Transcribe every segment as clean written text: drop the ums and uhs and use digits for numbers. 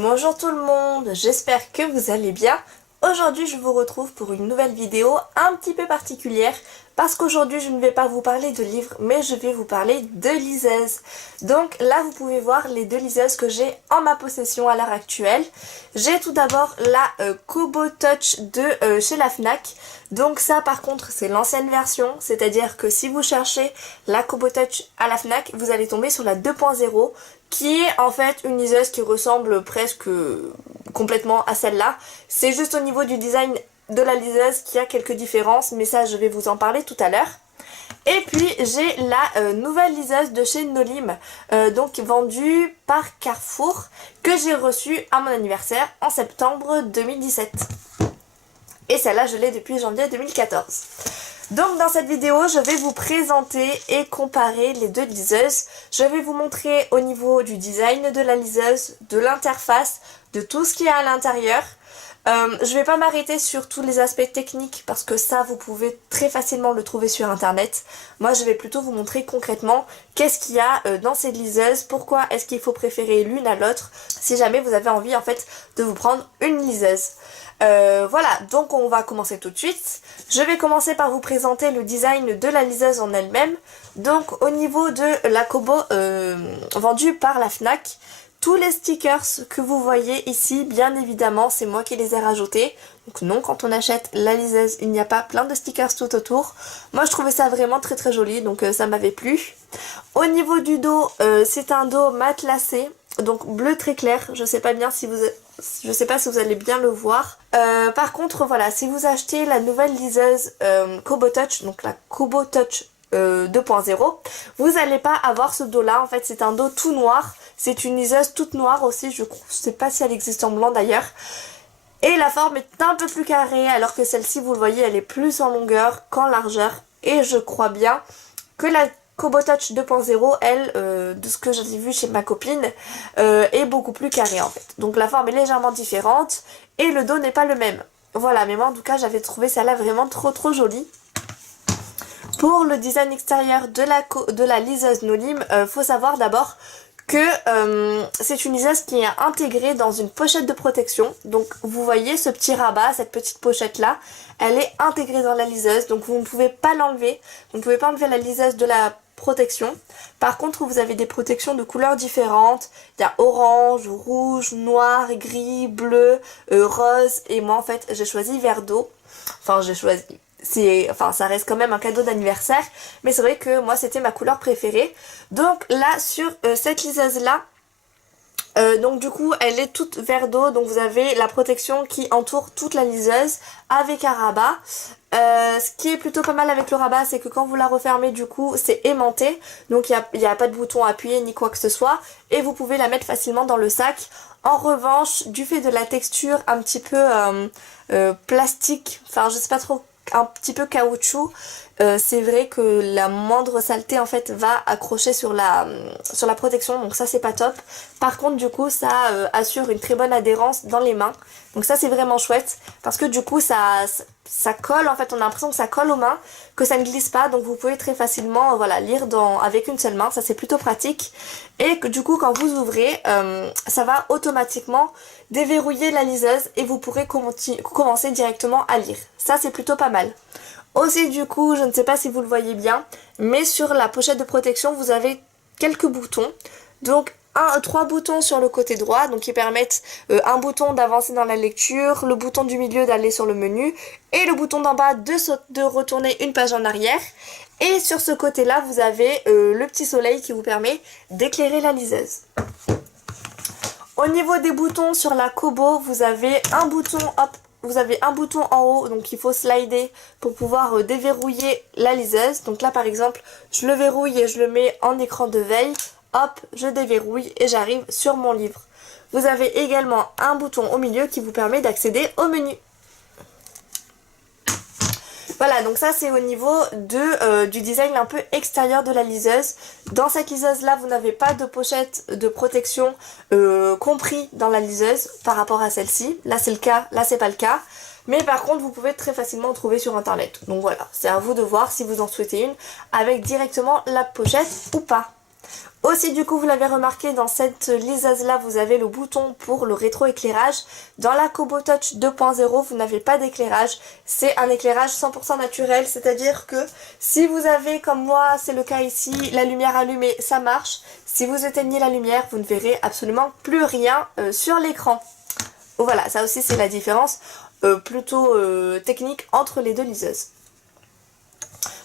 Bonjour tout le monde, j'espère que vous allez bien. Aujourd'hui je vous retrouve pour une nouvelle vidéo un petit peu particulière parce qu'aujourd'hui je ne vais pas vous parler de livres mais je vais vous parler de liseuses. Donc là vous pouvez voir les deux liseuses que j'ai en ma possession à l'heure actuelle. J'ai tout d'abord la Kobo Touch de chez la Fnac. Donc ça par contre c'est l'ancienne version, c'est-à-dire que si vous cherchez la Kobo Touch à la Fnac, vous allez tomber sur la 2.0 qui est en fait une liseuse qui ressemble presque complètement à celle-là. C'est juste au niveau du design de la liseuse qu'il y a quelques différences, mais ça je vais vous en parler tout à l'heure. Et puis j'ai la nouvelle liseuse de chez Nolim, donc vendue par Carrefour, que j'ai reçue à mon anniversaire en septembre 2017. Et celle-là je l'ai depuis janvier 2014. Donc dans cette vidéo, je vais vous présenter et comparer les deux liseuses. Je vais vous montrer au niveau du design de la liseuse, de l'interface, de tout ce qu'il y a à l'intérieur. Je vais pas m'arrêter sur tous les aspects techniques parce que ça vous pouvez très facilement le trouver sur internet. Moi je vais plutôt vous montrer concrètement qu'est-ce qu'il y a dans cette liseuse, pourquoi est-ce qu'il faut préférer l'une à l'autre si jamais vous avez envie en fait de vous prendre une liseuse. Voilà, donc on va commencer tout de suite. Je vais commencer par vous présenter le design de la liseuse en elle-même. Donc au niveau de la Kobo vendue par la Fnac, tous les stickers que vous voyez ici, bien évidemment, c'est moi qui les ai rajoutés. Donc non, quand on achète la liseuse, il n'y a pas plein de stickers tout autour. Moi, je trouvais ça vraiment très très joli, donc ça m'avait plu. Au niveau du dos, c'est un dos matelassé, donc bleu très clair. Je sais pas si vous allez bien le voir. Par contre, voilà, si vous achetez la nouvelle liseuse Kobo Touch, donc la Kobo Touch 2.0, vous n'allez pas avoir ce dos là. En fait c'est un dos tout noir, c'est une liseuse toute noire aussi, je sais pas si elle existe en blanc d'ailleurs, et la forme est un peu plus carrée alors que celle-ci, vous le voyez, elle est plus en longueur qu'en largeur, et je crois bien que la Kobo Touch 2.0, elle, de ce que j'ai vu chez ma copine, est beaucoup plus carrée en fait. Donc la forme est légèrement différente et le dos n'est pas le même. Voilà, mais moi en tout cas j'avais trouvé celle-là vraiment trop jolie. Pour le design extérieur de la liseuse Nolim, faut savoir d'abord que c'est une liseuse qui est intégrée dans une pochette de protection. Donc vous voyez ce petit rabat, cette petite pochette là, elle est intégrée dans la liseuse, donc vous ne pouvez pas l'enlever. Vous ne pouvez pas enlever la liseuse de la protection. Par contre, vous avez des protections de couleurs différentes. Il y a orange, rouge, noir, gris, bleu, rose, et moi en fait j'ai choisi vert d'eau. Enfin j'ai choisi... ça reste quand même un cadeau d'anniversaire, mais c'est vrai que moi c'était ma couleur préférée. Donc là sur cette liseuse là, donc du coup elle est toute vert d'eau, donc vous avez la protection qui entoure toute la liseuse avec un rabat. Ce qui est plutôt pas mal avec le rabat, c'est que quand vous la refermez, du coup c'est aimanté, donc il n'y a pas de bouton à appuyer ni quoi que ce soit, et vous pouvez la mettre facilement dans le sac. En revanche, du fait de la texture un petit peu plastique, enfin je sais pas trop, un petit peu caoutchouc, c'est vrai que la moindre saleté en fait va accrocher sur la protection, donc ça c'est pas top. Par contre du coup ça assure une très bonne adhérence dans les mains, donc ça c'est vraiment chouette parce que du coup ça colle, en fait on a l'impression que ça colle aux mains, que ça ne glisse pas, donc vous pouvez très facilement voilà, lire avec une seule main, ça c'est plutôt pratique. Et que du coup quand vous ouvrez, ça va automatiquement déverrouiller la liseuse et vous pourrez commencer directement à lire. Ça c'est plutôt pas mal. Aussi du coup, je ne sais pas si vous le voyez bien, mais sur la pochette de protection vous avez quelques boutons. Donc 3 boutons sur le côté droit, donc qui permettent un bouton d'avancer dans la lecture, le bouton du milieu d'aller sur le menu, et le bouton d'en bas de retourner une page en arrière. Et sur ce côté là vous avez le petit soleil qui vous permet d'éclairer la liseuse. Au niveau des boutons sur la Kobo, vous avez un bouton, hop, vous avez un bouton en haut, donc il faut slider pour pouvoir déverrouiller la liseuse. Donc là par exemple, je le verrouille et je le mets en écran de veille. Hop, je déverrouille et j'arrive sur mon livre. Vous avez également un bouton au milieu qui vous permet d'accéder au menu. Voilà, donc ça c'est au niveau du design un peu extérieur de la liseuse. Dans cette liseuse là, vous n'avez pas de pochette de protection compris dans la liseuse par rapport à celle-ci. Là c'est le cas, là c'est pas le cas. Mais par contre vous pouvez très facilement en trouver sur internet. Donc voilà, c'est à vous de voir si vous en souhaitez une avec directement la pochette ou pas. Aussi du coup vous l'avez remarqué, dans cette liseuse là vous avez le bouton pour le rétroéclairage. Dans la Kobo Touch 2.0 vous n'avez pas d'éclairage, c'est un éclairage 100% naturel, c'est-à-dire que si vous avez comme moi, c'est le cas ici, la lumière allumée, ça marche. Si vous éteignez la lumière vous ne verrez absolument plus rien sur l'écran. Voilà, ça aussi c'est la différence plutôt technique entre les deux liseuses.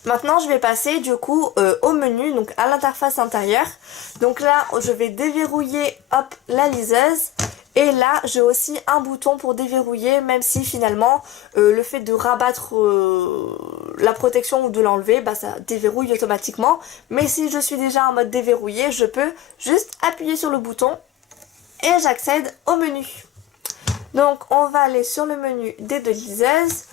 Maintenant je vais passer du coup au menu, donc à l'interface intérieure. Donc là je vais déverrouiller hop la liseuse. Et là j'ai aussi un bouton pour déverrouiller, même si finalement le fait de rabattre la protection ou de l'enlever, bah ça déverrouille automatiquement. Mais si je suis déjà en mode déverrouillé, je peux juste appuyer sur le bouton et j'accède au menu. Donc on va aller sur le menu des deux liseuses.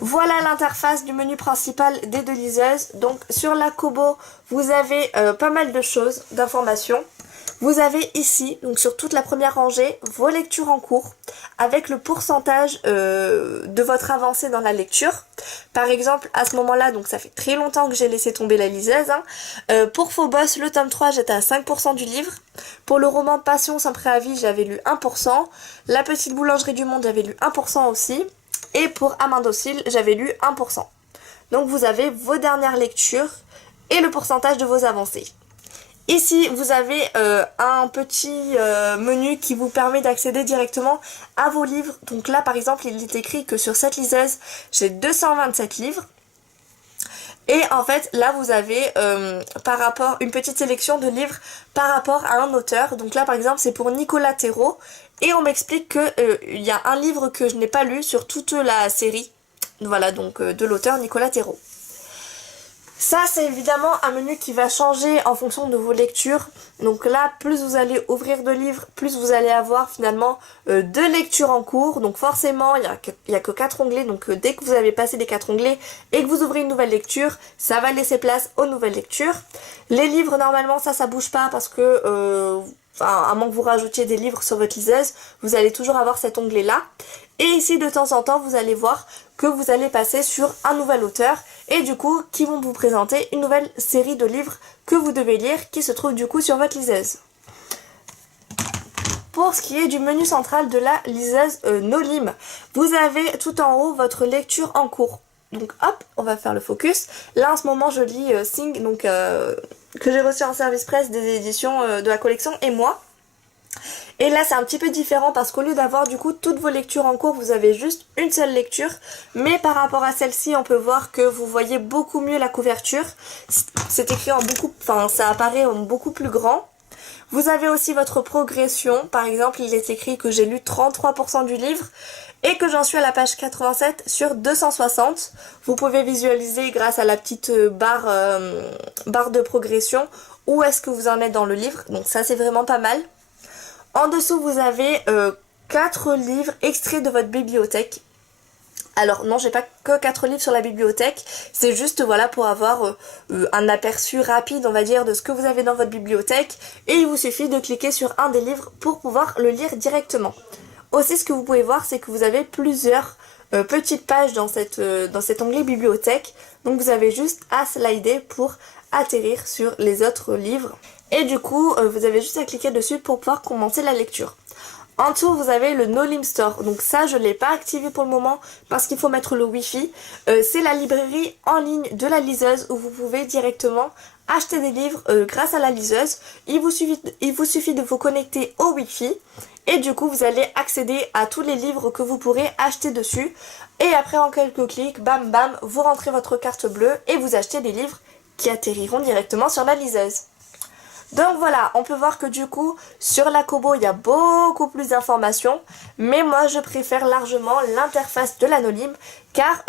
Voilà l'interface du menu principal des deux liseuses. Donc sur la Kobo, vous avez pas mal de choses, d'informations. Vous avez ici, donc sur toute la première rangée, vos lectures en cours avec le pourcentage de votre avancée dans la lecture. Par exemple, à ce moment-là, donc ça fait très longtemps que j'ai laissé tomber la liseuse. Pour Phobos, le tome 3, j'étais à 5% du livre. Pour le roman Passion sans préavis, j'avais lu 1%. La petite boulangerie du monde, j'avais lu 1% aussi. Et pour Amandocile, j'avais lu 1%. Donc vous avez vos dernières lectures et le pourcentage de vos avancées. Ici, vous avez un petit menu qui vous permet d'accéder directement à vos livres. Donc là, par exemple, il est écrit que sur cette liseuse, j'ai 227 livres. Et en fait, là, vous avez par rapport une petite sélection de livres par rapport à un auteur. Donc là, par exemple, c'est pour Nicolas Thérault. Et on m'explique qu'il y a un livre que je n'ai pas lu sur toute la série. Voilà, donc de l'auteur Nicolas Thérault. Ça, c'est évidemment un menu qui va changer en fonction de vos lectures. Donc là, plus vous allez ouvrir de livres, plus vous allez avoir finalement de lectures en cours. Donc forcément, il n'y a que 4 onglets. Donc dès que vous avez passé les 4 onglets et que vous ouvrez une nouvelle lecture, ça va laisser place aux nouvelles lectures. Les livres, normalement, ça bouge pas parce que... à moins que vous rajoutiez des livres sur votre liseuse, vous allez toujours avoir cet onglet-là. Et ici, de temps en temps, vous allez voir que vous allez passer sur un nouvel auteur et du coup, qui vont vous présenter une nouvelle série de livres que vous devez lire qui se trouve du coup sur votre liseuse. Pour ce qui est du menu central de la liseuse Nolim, vous avez tout en haut votre lecture en cours. Donc hop, on va faire le focus. Là en ce moment je lis Sing, donc que j'ai reçu en service presse des éditions de la collection et moi. Et là c'est un petit peu différent parce qu'au lieu d'avoir du coup toutes vos lectures en cours, vous avez juste une seule lecture. Mais par rapport à celle-ci, on peut voir que vous voyez beaucoup mieux la couverture. C'est écrit en beaucoup, enfin ça apparaît en beaucoup plus grand. Vous avez aussi votre progression. Par exemple, il est écrit que j'ai lu 33% du livre et que j'en suis à la page 87 sur 260. Vous pouvez visualiser grâce à la petite barre de progression où est-ce que vous en êtes dans le livre. Donc ça, c'est vraiment pas mal. En dessous, vous avez 4 livres extraits de votre bibliothèque. Alors non, j'ai pas que 4 livres sur la bibliothèque, c'est juste voilà pour avoir un aperçu rapide on va dire de ce que vous avez dans votre bibliothèque et il vous suffit de cliquer sur un des livres pour pouvoir le lire directement. Aussi ce que vous pouvez voir c'est que vous avez plusieurs petites pages dans cet onglet bibliothèque, donc vous avez juste à slider pour atterrir sur les autres livres et du coup vous avez juste à cliquer dessus pour pouvoir commencer la lecture. En dessous, vous avez le Nolim Store. Donc ça, je ne l'ai pas activé pour le moment parce qu'il faut mettre le Wi-Fi. C'est la librairie en ligne de la liseuse où vous pouvez directement acheter des livres grâce à la liseuse. Il vous suffit de vous connecter au Wi-Fi et du coup, vous allez accéder à tous les livres que vous pourrez acheter dessus. Et après, en quelques clics, bam bam, vous rentrez votre carte bleue et vous achetez des livres qui atterriront directement sur la liseuse. Donc voilà, on peut voir que du coup, sur la Kobo, il y a beaucoup plus d'informations. Mais moi, je préfère largement l'interface de la Nolim. Car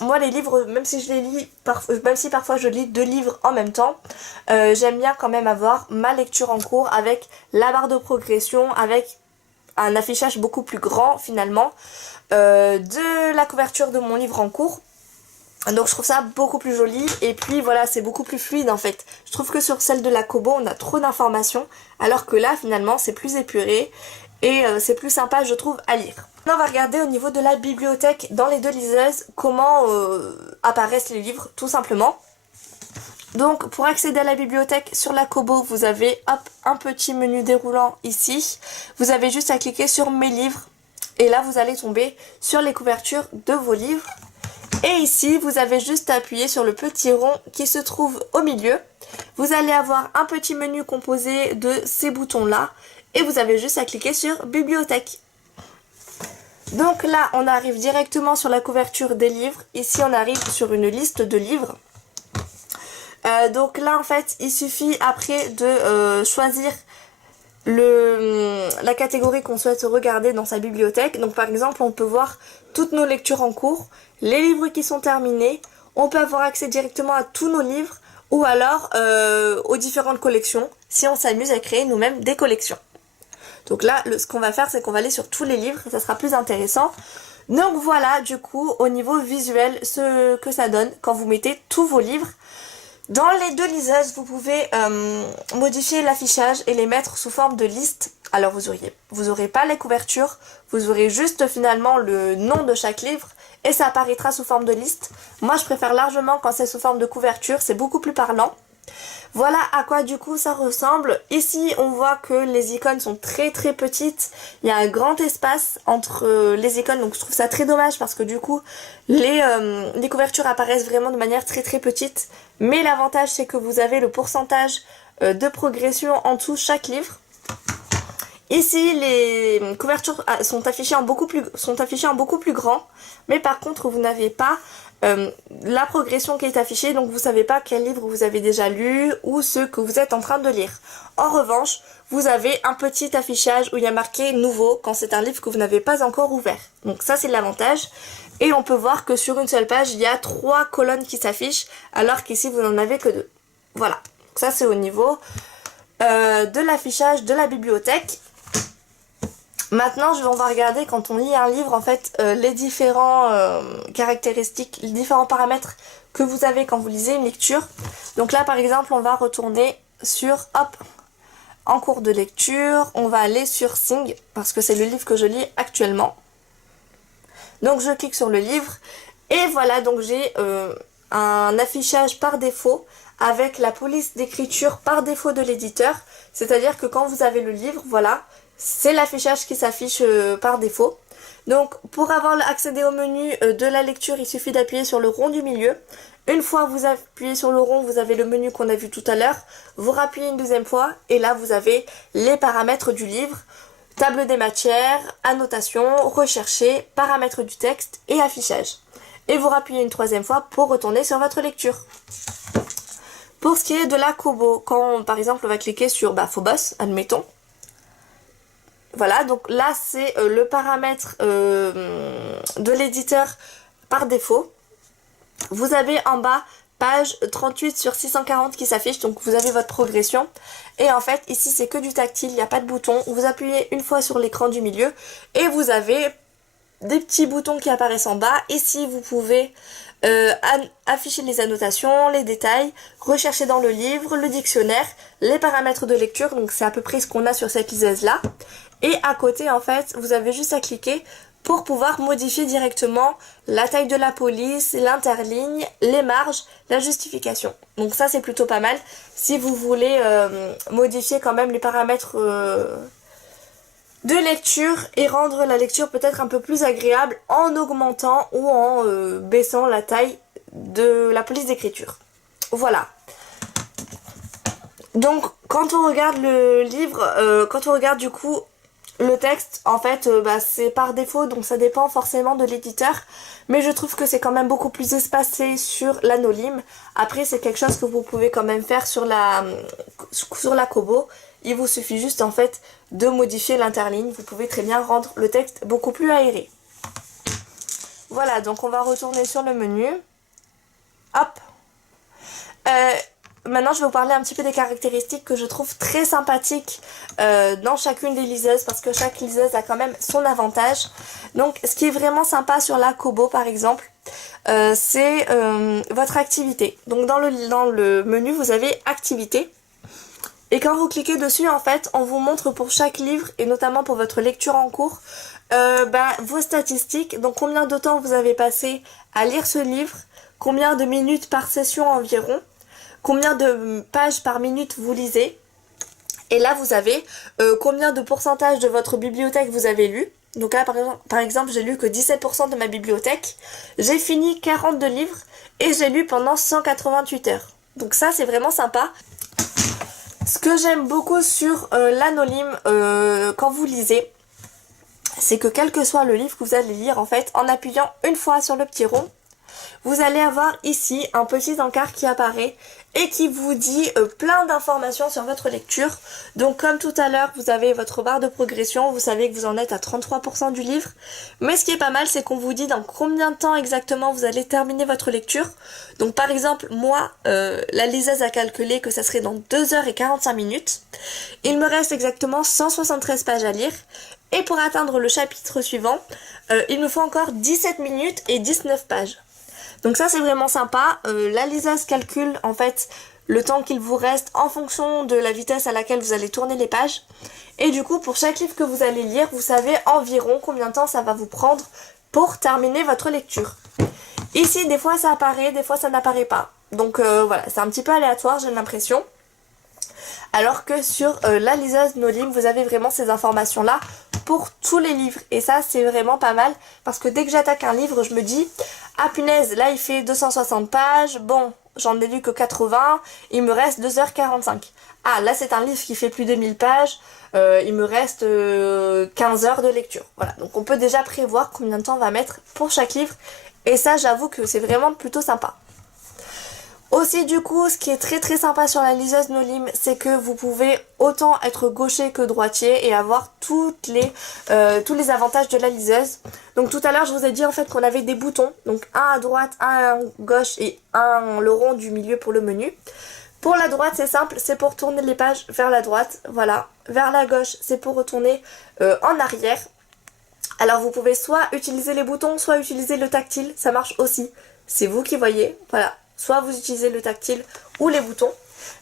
moi, les livres, même si parfois je lis 2 livres en même temps, j'aime bien quand même avoir ma lecture en cours avec la barre de progression, avec un affichage beaucoup plus grand finalement de la couverture de mon livre en cours. Donc je trouve ça beaucoup plus joli et puis voilà, c'est beaucoup plus fluide en fait. Je trouve que sur celle de la Kobo on a trop d'informations alors que là finalement c'est plus épuré et c'est plus sympa je trouve à lire. Maintenant on va regarder au niveau de la bibliothèque dans les deux liseuses comment apparaissent les livres tout simplement. Donc pour accéder à la bibliothèque sur la Kobo, vous avez hop, un petit menu déroulant ici. Vous avez juste à cliquer sur mes livres et là vous allez tomber sur les couvertures de vos livres. Et ici vous avez juste à appuyer sur le petit rond qui se trouve au milieu. Vous allez avoir un petit menu composé de ces boutons là et vous avez juste à cliquer sur bibliothèque. Donc là on arrive directement sur la couverture des livres. Ici on arrive sur une liste de livres. Donc là en fait il suffit après de choisir la catégorie qu'on souhaite regarder dans sa bibliothèque. Donc par exemple on peut voir toutes nos lectures en cours, les livres qui sont terminés, on peut avoir accès directement à tous nos livres ou alors aux différentes collections si on s'amuse à créer nous-mêmes des collections. Donc là ce qu'on va faire c'est qu'on va aller sur tous les livres, ça sera plus intéressant. Donc voilà du coup au niveau visuel ce que ça donne quand vous mettez tous vos livres. Dans les deux liseuses, vous pouvez modifier l'affichage et les mettre sous forme de liste. Alors vous aurez pas les couvertures, vous aurez juste finalement le nom de chaque livre et ça apparaîtra sous forme de liste. Moi je préfère largement quand c'est sous forme de couverture, c'est beaucoup plus parlant. Voilà à quoi du coup ça ressemble. Ici on voit que les icônes sont très très petites. Il y a un grand espace entre les icônes, donc je trouve ça très dommage parce que du coup les couvertures apparaissent vraiment de manière très très petite. Mais l'avantage c'est que vous avez le pourcentage de progression en dessous chaque livre. Ici les couvertures sont affichées en beaucoup plus grand, mais par contre vous n'avez pas la progression qui est affichée, donc vous savez pas quel livre vous avez déjà lu ou ceux que vous êtes en train de lire. En revanche, vous avez un petit affichage où il y a marqué nouveau quand c'est un livre que vous n'avez pas encore ouvert. Donc ça c'est l'avantage. Et on peut voir que sur une seule page, il y a 3 colonnes qui s'affichent, alors qu'ici vous n'en avez que 2. Voilà, donc ça c'est au niveau de l'affichage de la bibliothèque. Maintenant, on va regarder quand on lit un livre, en fait, les différents caractéristiques, les différents paramètres que vous avez quand vous lisez une lecture. Donc là, par exemple, on va retourner sur, hop, en cours de lecture. On va aller sur Sing, parce que c'est le livre que je lis actuellement. Donc je clique sur le livre, et voilà, donc j'ai un affichage par défaut avec la police d'écriture par défaut de l'éditeur. C'est-à-dire que quand vous avez le livre, voilà, c'est l'affichage qui s'affiche par défaut. Donc pour avoir accédé au menu de la lecture, il suffit d'appuyer sur le rond du milieu. Une fois vous appuyez sur le rond, vous avez le menu qu'on a vu tout à l'heure. Vous rappuyez une deuxième fois et là vous avez les paramètres du livre. Table des matières, annotation, rechercher, paramètres du texte et affichage. Et vous rappuyez une troisième fois pour retourner sur votre lecture. Pour ce qui est de la Kobo, quand par exemple on va cliquer sur Phobos, admettons. Voilà, donc là c'est le paramètre de l'éditeur par défaut. Vous avez en bas page 38 sur 640 qui s'affiche, donc vous avez votre progression. Et en fait ici c'est que du tactile, il n'y a pas de bouton. Vous appuyez une fois sur l'écran du milieu et vous avez des petits boutons qui apparaissent en bas. Ici vous pouvez afficher les annotations, les détails, rechercher dans le livre, le dictionnaire, les paramètres de lecture, donc c'est à peu près ce qu'on a sur cette liseuse là. Et à côté en fait vous avez juste à cliquer pour pouvoir modifier directement la taille de la police, l'interligne, les marges, la justification. Donc ça c'est plutôt pas mal si vous voulez modifier quand même les paramètres de lecture et rendre la lecture peut-être un peu plus agréable en augmentant ou en baissant la taille de la police d'écriture. Voilà. Donc quand on regarde le livre, quand on regarde du coup le texte, en fait, c'est par défaut, donc ça dépend forcément de l'éditeur. Mais je trouve que c'est quand même beaucoup plus espacé sur l'Anolim. Après, c'est quelque chose que vous pouvez quand même faire sur la Kobo. Il vous suffit juste, en fait, de modifier l'interligne. Vous pouvez très bien rendre le texte beaucoup plus aéré. Voilà, donc on va retourner sur le menu. Hop. Maintenant, je vais vous parler un petit peu des caractéristiques que je trouve très sympathiques dans chacune des liseuses, parce que chaque liseuse a quand même son avantage. Donc, ce qui est vraiment sympa sur la Kobo, par exemple, c'est votre activité. Donc, dans le menu, vous avez activité. Et quand vous cliquez dessus, en fait, on vous montre pour chaque livre, et notamment pour votre lecture en cours, vos statistiques. Donc, combien de temps vous avez passé à lire ce livre, combien de minutes par session environ. combien de pages par minute vous lisez. Et là, vous avez combien de pourcentage de votre bibliothèque vous avez lu. Donc là, par exemple, j'ai lu que 17% de ma bibliothèque. J'ai fini 42 livres et j'ai lu pendant 188 heures. Donc ça, c'est vraiment sympa. Ce que j'aime beaucoup sur l'Anolym quand vous lisez, c'est que quel que soit le livre que vous allez lire, en fait, en appuyant une fois sur le petit rond, vous allez avoir ici un petit encart qui apparaît et qui vous dit plein d'informations sur votre lecture. Donc comme tout à l'heure, vous avez votre barre de progression, vous savez que vous en êtes à 33% du livre. Mais ce qui est pas mal, c'est qu'on vous dit dans combien de temps exactement vous allez terminer votre lecture. Donc par exemple, moi, la liseuse a calculé que ça serait dans 2h45 minutes. Il me reste exactement 173 pages à lire. Et pour atteindre le chapitre suivant, il me faut encore 17 minutes et 19 pages. Donc ça c'est vraiment sympa, la liseuse calcule en fait le temps qu'il vous reste en fonction de la vitesse à laquelle vous allez tourner les pages. Et du coup pour chaque livre que vous allez lire, vous savez environ combien de temps ça va vous prendre pour terminer votre lecture. Ici des fois ça apparaît, des fois ça n'apparaît pas. Donc voilà, c'est un petit peu aléatoire j'ai l'impression. Alors que sur la liseuse Nolym, vous avez vraiment ces informations là pour tous les livres. Et ça c'est vraiment pas mal parce que dès que j'attaque un livre, je me dis ah punaise, là il fait 260 pages, bon j'en ai lu que 80, il me reste 2h45. Ah là c'est un livre qui fait plus de 1000 pages, il me reste 15 heures de lecture. Voilà, donc on peut déjà prévoir combien de temps on va mettre pour chaque livre. Et ça j'avoue que c'est vraiment plutôt sympa. Aussi du coup, ce qui est très très sympa sur la liseuse Nolym, c'est que vous pouvez autant être gaucher que droitier et avoir tous les avantages de la liseuse. Donc tout à l'heure, je vous ai dit en fait qu'on avait des boutons, donc un à droite, un à gauche et le rond du milieu pour le menu. Pour la droite, c'est simple, c'est pour tourner les pages vers la droite, voilà. Vers la gauche, c'est pour retourner en arrière. Alors vous pouvez soit utiliser les boutons, soit utiliser le tactile, ça marche aussi. C'est vous qui voyez, voilà. Soit vous utilisez le tactile ou les boutons.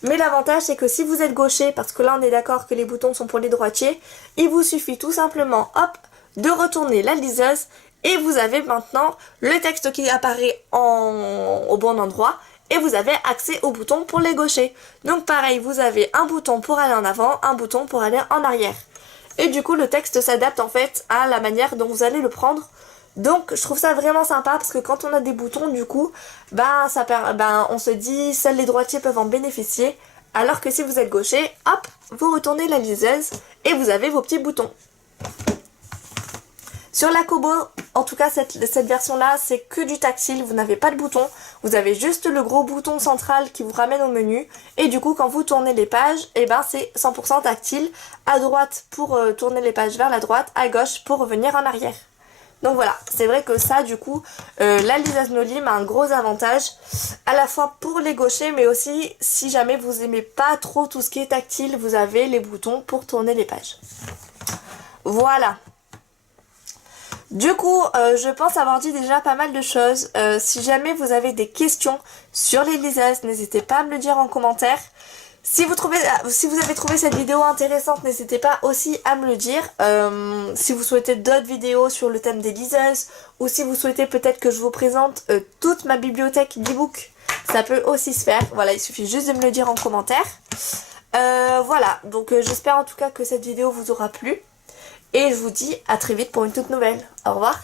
Mais l'avantage c'est que si vous êtes gaucher, parce que là on est d'accord que les boutons sont pour les droitiers, il vous suffit tout simplement hop, de retourner la liseuse et vous avez maintenant le texte qui apparaît au bon endroit et vous avez accès aux boutons pour les gauchers. Donc pareil, vous avez un bouton pour aller en avant, un bouton pour aller en arrière. Et du coup le texte s'adapte en fait à la manière dont vous allez le prendre. Donc je trouve ça vraiment sympa parce que quand on a des boutons du coup, on se dit seuls les droitiers peuvent en bénéficier. Alors que si vous êtes gaucher, hop, vous retournez la liseuse et vous avez vos petits boutons. Sur la Kobo, en tout cas cette version là, c'est que du tactile, vous n'avez pas de bouton. Vous avez juste le gros bouton central qui vous ramène au menu. Et du coup quand vous tournez les pages, c'est 100% tactile. À droite pour tourner les pages vers la droite, à gauche pour revenir en arrière. Donc voilà, c'est vrai que ça du coup, la liseuse Nolym a un gros avantage, à la fois pour les gauchers, mais aussi si jamais vous aimez pas trop tout ce qui est tactile, vous avez les boutons pour tourner les pages. Voilà. Du coup, je pense avoir dit déjà pas mal de choses. Si jamais vous avez des questions sur les liseuses, n'hésitez pas à me le dire en commentaire. Si vous avez trouvé cette vidéo intéressante, n'hésitez pas aussi à me le dire. Si vous souhaitez d'autres vidéos sur le thème des liseuses, ou si vous souhaitez peut-être que je vous présente toute ma bibliothèque d'e-book, ça peut aussi se faire. Voilà, il suffit juste de me le dire en commentaire. Voilà, donc j'espère en tout cas que cette vidéo vous aura plu. Et je vous dis à très vite pour une toute nouvelle. Au revoir.